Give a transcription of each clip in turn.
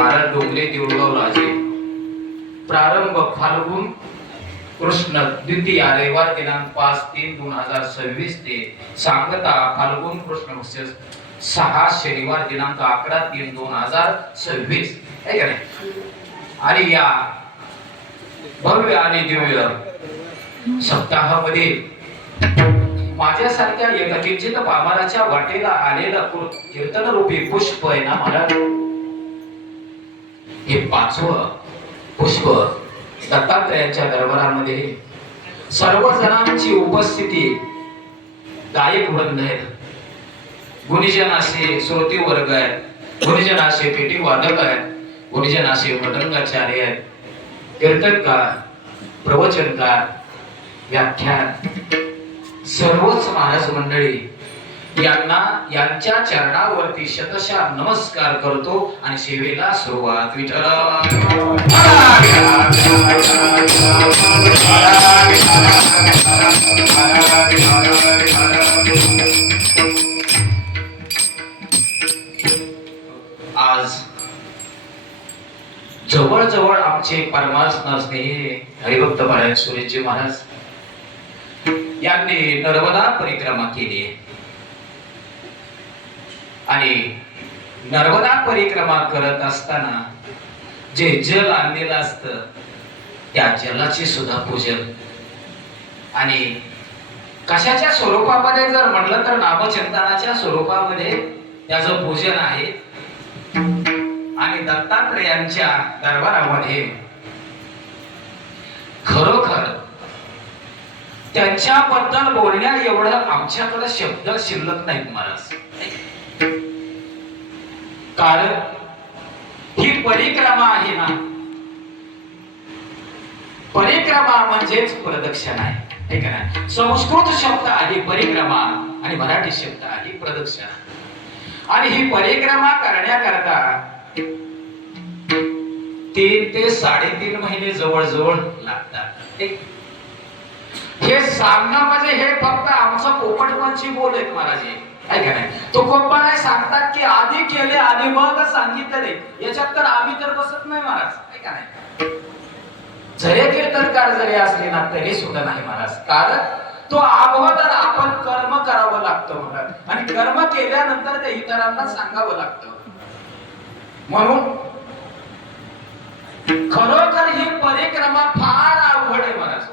महाराज डोंगरे देऊळगाव राजे प्रारंभ फाल्गुन कृष्ण द्वितीय रविवार दिनांक 5/3/2026 ते सांगता फाल्गुन कृष्ण पक्ष 6 शनिवार दिनांक 11/3/2026 आहे का नाही. आणि या भव्य आणि दिव्य सप्ताहामध्ये माझ्यासारख्या एका किंचित पामराच्या वाटेला आलेला कीर्तन रूपी पुष्प आहे ना मला, हे 5वं पुष्प दत्तात्रयाच्या दरबारामध्ये सर्व जणांची उपस्थिती, गायक वृंद आहेत, गुणीजन असे श्रोती वर्ग आहेत, गुणीजन असे पेटी वादक आहेत, गुणीजन असे मृदंगाचार्य आहेत, कीर्तनकार, प्रवचनकार, व्याख्यान, सर्वच महाराज मंडळी यांना यांच्या चरणावरती शतशः नमस्कार करतो आणि सेवेला सुरुवात. विठ्ठल आज जवळजवळ आमचे परमात्मा स्नेही हरिभक्त पारायण सुरेशजी महाराज यांनी नर्मदा परिक्रमा केली आणि नर्मदा परिक्रमा करत असताना जे जल आणलेलं असतं त्या जलाचे सुद्धा पूजन आणि कशाच्या स्वरूपामध्ये जर म्हटलं तर नामचिंतनाच्या स्वरूपामध्ये त्याचं पूजन आहे. आणि दत्तात्रयांच्या दरबारामध्ये खरोखर त्यांच्याबद्दल बोलण्या एवढं आमच्याकडे शब्द शिल्लक नाहीत महाराज. कारण ही परिक्रमा आहे ना, परिक्रमा म्हणजेच प्रदक्षिणा आहे का नाही. संस्कृत शब्द आहे परिक्रमा आणि मराठी शब्द आहे प्रदक्षिणा. आणि ही परिक्रमा करण्याकरता 3 ते 3.5 महिने जवळजवळ लागतात. हे सांगणं म्हणजे हे फक्त आमचं पोपटपणची बोल आहेत महाराज, आहे का नाही. तो कोणपण सांगतात की आधी केले आणि मग सांगितले, याच्यात तर आम्ही तर बसत नाही महाराज, आहे का नाही. जरी कीर्तनकार जरी असले ना तरी सुद्धा नाही महाराज. कारण तो अगोदर आपण कर्म करावं लागतं महाराज, आणि कर्म केल्यानंतर ते इतरांना सांगावं लागतं. म्हणून खरोखर ही परिक्रमा फार अवघड आहे महाराज.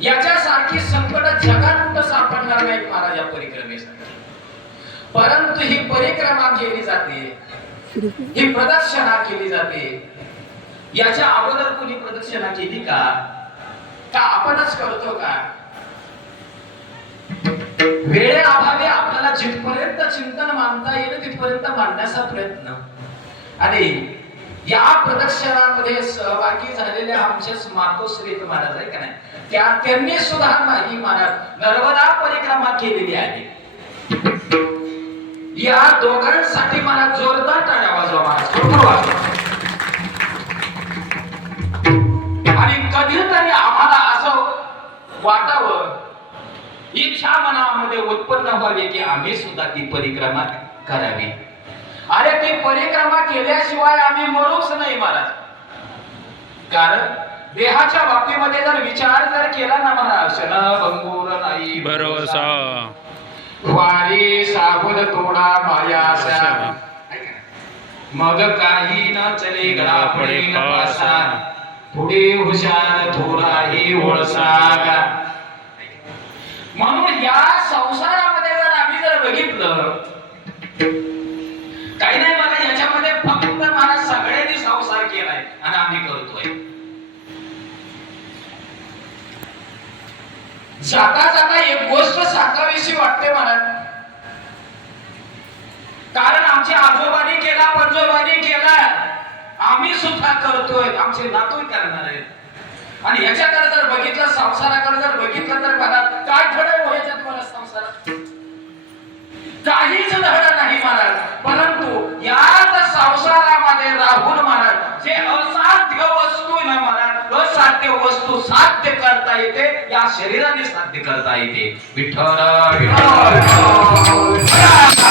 याच्यासारखी संकट जगात कुठं सापडणार नाही महाराज या परिक्रमेसाठी. परंतु ही परिक्रमा केली जाते, ही प्रदक्षिणा केली जाते. याच्या अगोदर कोणी प्रदक्षिणा केली का आपणच करतो का. वेळेअभावी आपल्याला जिथपर्यंत चिंतन मानता येईल तिथपर्यंत मांडण्याचा प्रयत्न. आणि या प्रदक्षिणामध्ये सहभागी झालेल्या आमचे मातोश्री महाराज आहे का नाही, त्यांनी सुद्धा नाही महाराज नर्मदा परिक्रमा केलेली आहे. या दोघांसाठी मला जोरदार टाळ्या वाजवा महाराज. आणि कधीतरी आम्हाला असं वाटावं, इच्छा मनामध्ये उत्पन्न व्हावी की आम्ही सुद्धा ती परिक्रमा करावी. अरे ती परिक्रमा केल्याशिवाय आम्ही मरूच नाही महाराज. कारण देहाच्या बाबतीमध्ये जर विचार जर केला ना महाराज, क्षण भंगूर नाही भरोसा, वारी साबुद तोडा मायासा, मग काही न चले गळा पडे न पासा, पुढे हुशार थोराही वळसा. म्हणून या संसारामध्ये जर आम्ही जर बघितलं, काही नाही मला याच्यामध्ये फक्त मला सगळ्यांनी संसार केलाय आणि आम्ही करतोय. जाता जाता एक गोष्ट सांगावीशी वाटते मला. कारण आमच्या आजोबांनी केला, पंजोबांनी केला, आम्ही सुद्धा करतोय, आमचे नातू करणार आहेत. आणि याच्याकडे जर बघितलं, संसाराकडे जर बघितलं तर बघा काय ठरव व्हायच्यात मला संसारात काहीच धड नाही महाराज. परंतु याच संसारामध्ये राहून महाराज जे असाध्य वस्तू ना महाराज, असाध्य वस्तू साध्य करता येते, या शरीराने साध्य करता येते. विठ्ठल